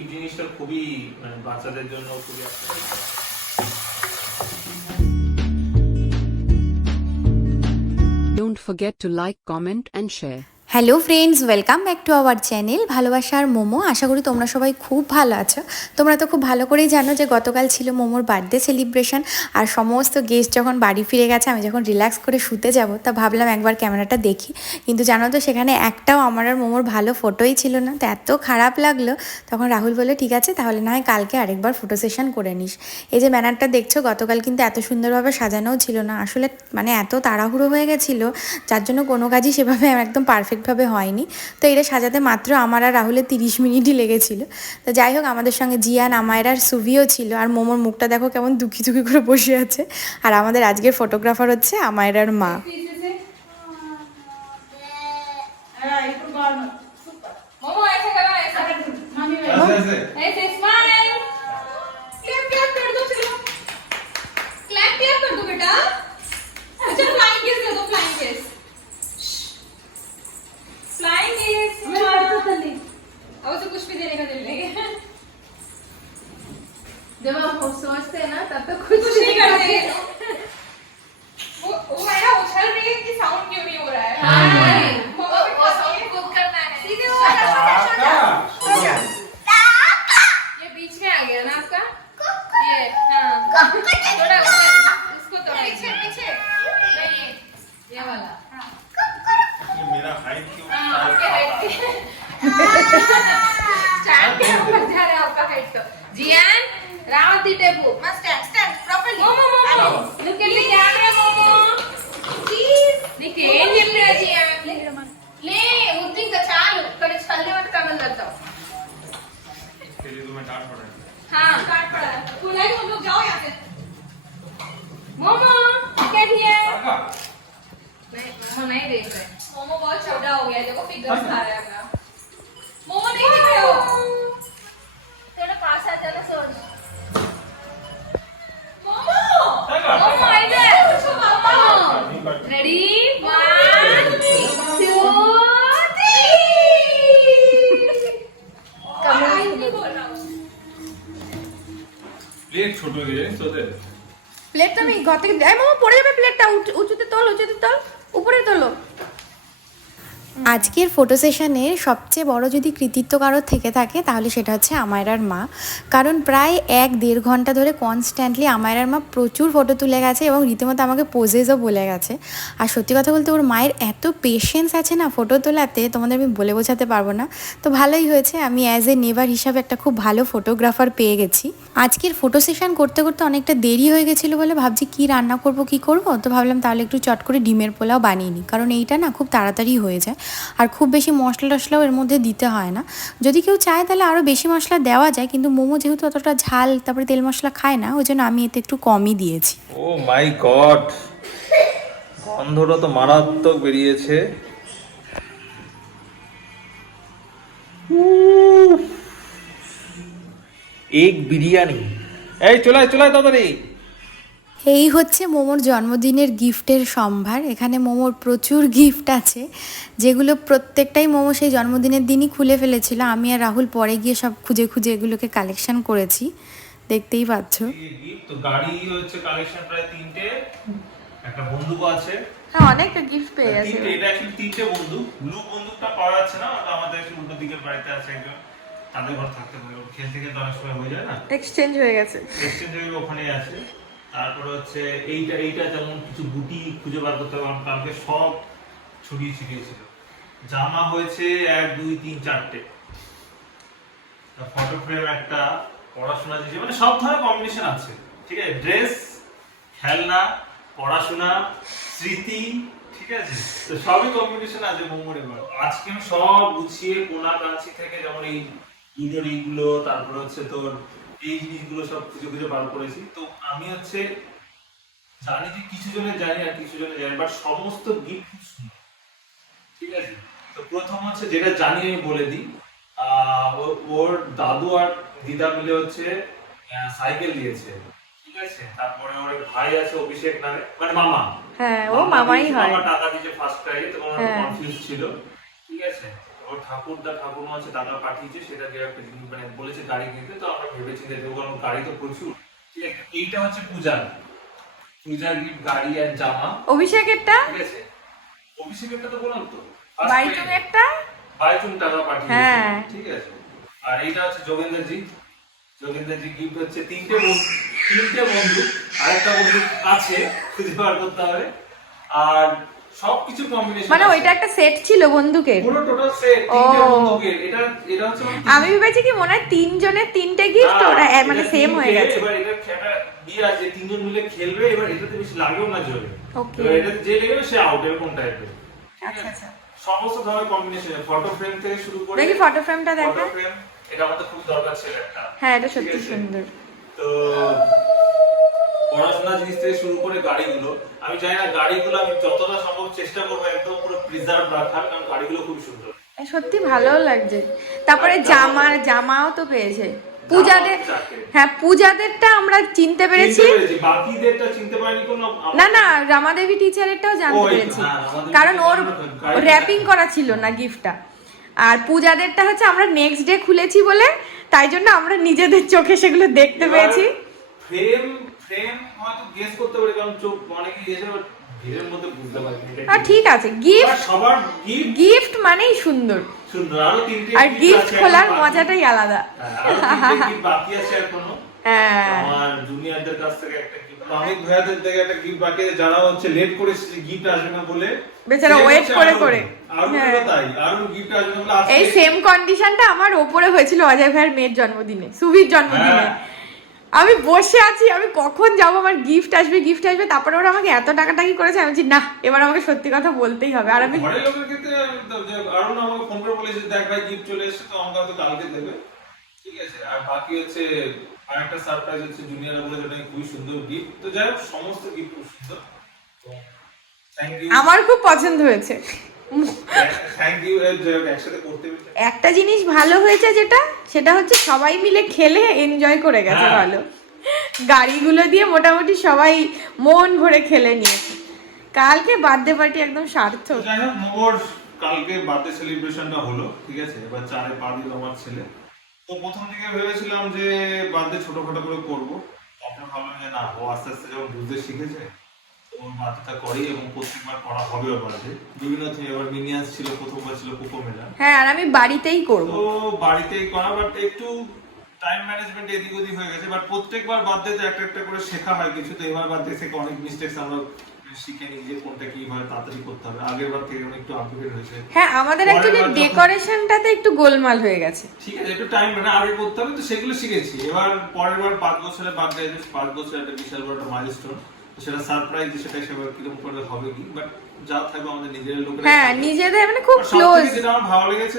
Gift জিনিসটা খুবই মানে বাচ্চাদের জন্য খুবই Don't forget to like, comment and share. Hello friends, welcome back to our channel ভালোবাসার মোমো। আশা করি তোমরা সবাই খুব ভালো আছো। তোমরা তো খুব ভালো করেই জানো যে গতকাল ছিল মোমোর বার্থডে সেলিব্রেশন, আর সমস্ত গেস্ট যখন বাড়ি ফিরে গেছে, আমি যখন রিল্যাক্স করে শুতে যাব, তা ভাবলাম একবার ক্যামেরাটা দেখি। কিন্তু জানো তো সেখানে একটাও আমার আর মোমোর ভালো ফটোই ছিল না। তো এত খারাপ লাগলো। তখন রাহুল বললো ঠিক আছে তাহলে না হয় কালকে আরেকবার ফটো সেশন করে নিস। এই যে ব্যানারটা দেখছো, গতকাল কিন্তু এত সুন্দরভাবে সাজানোও ছিল না আসলে, মানে এত তাড়াহুড়ো হয়ে গেছিলো যার জন্য কোনো কাজই সেভাবে একদম পারফেক্টভাবে হয়নি। তো এটা সাজাতে মাত্র আমার আর রাহুলের 30 মিনিটই লেগেছিল। তো যাই হোক, আমাদের সঙ্গে জিয়ান, আমায়রা আর সুভিও ছিল। আর মোমোর মুখটা দেখো কেমন দুঃখী দুঃখী করে বসে আছে। আর আমাদের আজকের ফটোগ্রাফার হচ্ছে আমায়রার মা। कुछ भी देने का दिल नहीं है। जब आप सोचते हैं ना तब तो कुछ नहीं करते। वो मेरा उछल रही है कि साउंड क्यों नहीं हो रहा है? वो साउंड कुक करना है। सीधे वो ये बीच में आ गया ना आपका? ये हाँ। थोड़ा उसको थोड़ा पीछे पीछे। नहीं ये वाला। ये मेरा हाइट क्यों? हाँ आपके हाइट की। स्टैंड पे ऊपर जा रहा है आपका हाइट तो। जियान रावती टेबू must stand properly Momo look at the camera Momo please देखिए ఏం చెప్పారు జియాన్ ले उतनी का चालू ఇక్కడ చల్లే మట్ కమల్ करता तेरे तो मैं डांट पड़ा है। हां काट पड़ा खुला ही तुम लोग जाओ यहां से मोमो क्या दिया नहीं मोमो नहीं देख रहे मोमो बहुत छोटा हो गया देखो फिगर्स आ रहा है अपना मोमो नहीं दिख रहे हो तेरे पास आ चलो सोच मोमो मोमो इधर मोमो रेडी 1 2 3 कम बोल रहा हूं प्लेट छोटो हो गया तो दे প্লেটটা আমি ঘর থেকে এই মোমো পড়ে যাবে, প্লেটটা উঁচুতে তোল উপরে তোলো। আজকের ফটো সেশনের সবচেয়ে বড় যদি কৃতিত্ব কারোর থেকে থাকে তাহলে সেটা হচ্ছে আমায়রার মা। কারণ প্রায় 1-1.5 ঘন্টা ধরে কনস্ট্যান্টলি আমায়রার মা প্রচুর ফটো তুলে গেছে এবং রীতিমতো আমাকে পোজেসও বলে গেছে। আর সত্যি কথা বলতে ওর মায়ের এত পেশেন্স আছে না ফটো তোলাতে, তোমাদের আমি বলে বোঝাতে পারবো না। তো ভালোই হয়েছে, আমি অ্যাজ এ নেভার হিসাবে একটা খুব ভালো ফটোগ্রাফার পেয়ে গেছি। আজকের ফটো সেশন করতে করতে অনেকটা দেরি হয়ে গেছিলো বলে ভাবছি কি রান্না করব, তো ভাবলাম তাহলে একটু চট করে ডিমের পোলাও বানিয়ে নিই, কারণ এইটা না খুব তাড়াতাড়ি হয়ে যায় আর খুব বেশি মশলা টশলাও এর মধ্যে দিতে হয় না। যদি কেউ চায় তাহলে আরও বেশি মশলা দেওয়া যায়, কিন্তু মোমো যেহেতু অতটা ঝাল তারপরে তেল মশলা খায় না, ওই জন্য আমি এতে একটু কমই দিয়েছি। ও মাই গড, গন্ধটা তো মারাত্মক বেরিয়েছে। এক বিরিয়ানি, এই চলে তাড়াতাড়ি। এই হচ্ছে মোমোর জন্মদিনের গিফটের সম্ভার। এখানে মোমোর প্রচুর গিফট আছে, যেগুলো প্রত্যেকটাই মোমো সেই জন্মদিনের দিনই খুলে ফেলেছিল। আমি আর রাহুল পরে গিয়ে সব খুঁজে এগুলোকে কালেকশন করেছি, দেখতেই পাচ্ছ। তো গাড়ি হচ্ছে কালেকশন প্রায় 3টে, একটা বন্দুক আছে। হ্যাঁ, অনেকটা গিফট পেয়ে গেছে। এটা অ্যাকচুয়ালি 3টে বন্দুক। ব্লু বন্দুকটা পাওয়া যাচ্ছে না, ওটা আমাদের উল্টো দিকের বাড়িতে আছে একজন, তাদের ঘর থাকতে পারে। খেল থেকে তো অনেক সময় হয়ে যায় না, এক্সচেঞ্জ হয়ে গেছে, ওখানেই আছে। তারপরে হচ্ছে এইটা যেমন কিছু গুটি খুঁজে বার করতে হবে, কালকে সব ছড়িয়ে ছিটিয়েছিল। জামা হয়েছে 1 2 3 4টে, ফটো ফ্রেম একটা, পড়াশোনা জিনিস, মানে সব ধরনের কম্বিনেশন আছে। ঠিক আছে, ড্রেস, খেলনা, পড়াশোনা, স্মৃতি, ঠিক আছে, তো সবই কম্বিনেশন আছে মোমোর। এবার আজকে আমি সব গুছিয়ে কোনা কাছি থেকে, যেমন এই ইঁদুর এইগুলো, তারপর হচ্ছে তোর এই জিনিসগুলো সব খুঁজে বার করেছি। তো আমি হচ্ছে জানি যে কিছু জনের জানি আর কিছু জনের জানি, বাট সমস্ত গিফট খুব সুন্দর। ঠিক আছে, তো প্রথম হচ্ছে যেটা জানি আমি বলে দিই, ওর দাদু আর দিদা মিলে হচ্ছে সাইকেল দিয়েছে। ঠিক আছে, তারপরে ওর ভাই আছে অভিষেক নামে, মানে মামা। হ্যাঁ, ও মামাই হয়। মামা টাকা দিয়েছে ফার্স্ট প্রাইজে, তো ওরা কনফিউজ ছিল। ঠিক আছে, ওর ঠাকুরমা আছে টাকা পাঠিয়েছে, সেটা মানে বলেছে গাড়ি কিনতে, তো আমরা ভেবেছি যে দেবো, কারণ গাড়ি তো প্রচুর। ঠিক আছে, এইটা হচ্ছে পূজার গিফট, গাড়ি আর জামা। অভিষেকেরটা ঠিক আছে, অভিষেকেরটা তো বললাম তো, বাইচুংয়েরটা বাইচুং টাকা পাঠিয়েছে। হ্যাঁ। ঠিক আছে, আর এইটা হচ্ছে যোগেন্দ্রজি গিফট হচ্ছে তিনটে বন্ধু, আরেকটা বন্ধু আছে খুঁজে বার করতে হবে, আর সবকিছু কম্বিনেশন। মানে ওইটা একটা সেট ছিল বন্দুকের, পুরো টোটাল সেট তিনটে বন্দুকের। এটা হচ্ছে আমি ভেবেছি কি মনে হয় 3 জনের 3টে গিফট, ওরা মানে সেম হয়ে গেছে। এবার এটা খেলা দিয়ে আছে, তিনজন মিলে খেলবে, এবার এটাতে বেশি লাগেও না জোরে। ওকে, এবার এটাতে যে লেগে সে আউট, এরকম টাইপের। আচ্ছা আচ্ছা, সমস্ত ধরনের কম্বিনেশন, ফটো ফ্রেম থেকে শুরু করে। দেখি ফটো ফ্রেমটা দেখা। ফটো ফ্রেম এটা আমাদের খুব দরকার ছিল একটা। হ্যাঁ, এটা সত্যি সুন্দর। তো পড়াশোনা জিনিস থেকে শুরু করে গাড়িগুলো, আমি জানি না গাড়িগুলো আমি যতটা সম্ভব চেষ্টা করবো একদম পুরো প্রিজার্ভ রাখার, কারণ গাড়িগুলো খুব সুন্দর। সত্যি ভালো লাগছে। তারপরে জামাও তো পেয়েছে পূজাদের। হ্যাঁ, পূজাদেরটা আমরা চিনতে পেরেছি, বাকিদেরটা চিনতে পারিনি কোনো। না রামাদেবী টিচারেরটাও জানতে পেরেছি, কারণ ওর র্যাপিং করা ছিল না গিফটটা। আর পূজাদেরটা হচ্ছে আমরা নেক্সট ডে খুলেছি বলে, তাই জন্য আমরা নিজেদের চোখে সেগুলো দেখতে পেয়েছি। ফ্রেম হয়তো গেস করতে পারি, কারণ চোখ অনেকে গেছে, ভিড়ের মধ্যে বুঝতে পারি। ঠিক আছে, গিফট সবার গিফট মানেই সুন্দর, আর গিফট খোলার মজাটাই আলাদা। বাকি আছে এখনো আমার জুনিয়রদের কাছ থেকে একটা গিফট, অমিত ভাইয়াদের থেকে একটা গিফট বাকি আছে, যারা হচ্ছে লেট করেছে গিফট আসবে না বলে, বেচারা ওয়েট করে তাই আরো গিফট আসবে না বলে। এই সেম কন্ডিশনটা আমার ওপরে হয়েছিল অজয় ভাইয়ের মেয়ের জন্মদিনে, সুভির জন্মদিনে। আমি বসে আছি, আমি কখন যাবো, আমার গিফট আসবে। তারপরে ওরা আমাকে এত টাকাটাকি করেছে, আমি বলছি না, এবার আমাকে সত্যি কথা বলতেই হবে। আর আমি ঘরের লোকের ক্ষেত্রে আরো না আমাকে ফোন করে বলেছে, দেখ ভাই গিফট চলে এসেছে, তো আমাকে তো কালকে দেবে। ঠিক আছে, আর বাকি হচ্ছে আরেকটা সারপ্রাইজ হচ্ছে জুনিয়ররা বলে, যেটা খুবই সুন্দর গিফট। তো যাই হোক, সমস্ত গিফট খুব সুন্দর। থ্যাংক ইউ, আমার খুব পছন্দ হয়েছে। Thank you. একসাথে করতে একটা জিনিস ভালো হয়েছে, সেটা হচ্ছে সবাই মিলে খেলে এনজয় করে গেছে ভালো। গাড়িগুলো দিয়ে মোটামুটি সবাই মন ভরে খেলে নিয়েছে। কালকে বার্থডে পার্টি একদম সার্থক। যাই হোক, মোর কালকে বার্থডে সেলিব্রেশনটা হলো। ঠিক আছে, এবার চারে পা দিল আমার ছেলে। তো প্রথম দিকে ভেবেছিলাম যে বার্থডে ছোটখাটো করে করবো, তারপরে ভাবলাম যে না, ও আস্তে আস্তে যখন বুঝতে শিখেছে, ওর বার্থডেটা করি, এবং প্রত্যেকবার করা হবে ওর বার্থডে। বিভিন্ন থিম, এবার মিনিয়ান্স ছিল, প্রথমবার ছিল কোকো মেলা। হ্যাঁ, আর আমি বাড়িতেই করব। তো বাড়িতেই করা, বাট একটু টাইম ম্যানেজমেন্ট এদিক ওদিক হয়ে গেছে। বাট প্রত্যেকবার বার্থডেতে একটা করে শেখা হয় কিছু, তো এবার বার্থডে থেকে অনেক মিস্টেকস আমরা শিখে নিই, যে কোনটা কিভাবে তাড়াতাড়ি করতে হবে। আগের বার থেকে একটু আপডেট হয়েছে। হ্যাঁ, আমাদের অ্যাকচুয়ালি ডেকোরেশনটাতে একটু গোলমাল হয়ে গেছে। ঠিক আছে, একটু টাইম মানে আগে করতে হবে, তো সেগুলো শিখেছি। এবার পরের বার 5 বছরের বার্থডে, 5 বছর একটা বিশাল বড় মাইলস্টোন, সেটা সারপ্রাইজ, সেটা সেভাবে কিরকম করে হবে কি, বাট যা থাকবে আমাদের নিজেদের লোকেরা। হ্যাঁ, নিজেদের মানে খুব ক্লোজ। যেটা আমার ভালো লেগেছে,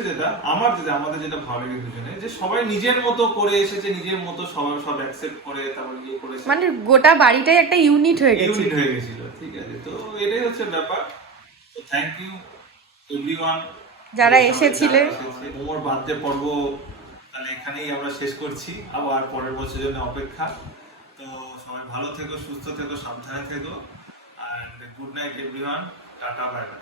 আমাদের যেটা ভালো লেগেছে দুজনে, যে সবাই নিজের মতো করে এসেছে, নিজের মতো সবাই সব অ্যাকসেপ্ট করে, তারপর ইয়ে করেছে, মানে গোটা বাড়িটাই একটা ইউনিট হয়ে গেছে। ঠিক আছে, তো এটাই হচ্ছে ব্যাপার। তো থ্যাংক ইউ এভরিওয়ান যারা এসেছিলেন। মোমোর বার্থডে পর্ব তাহলে এখানেই আমরা শেষ করছি, আবার পরের বছরের জন্য অপেক্ষা। তো সবাই ভালো থেকো, সুস্থ থেকো, সাবধানে থেকো, and good night everyone, tata, bye bye.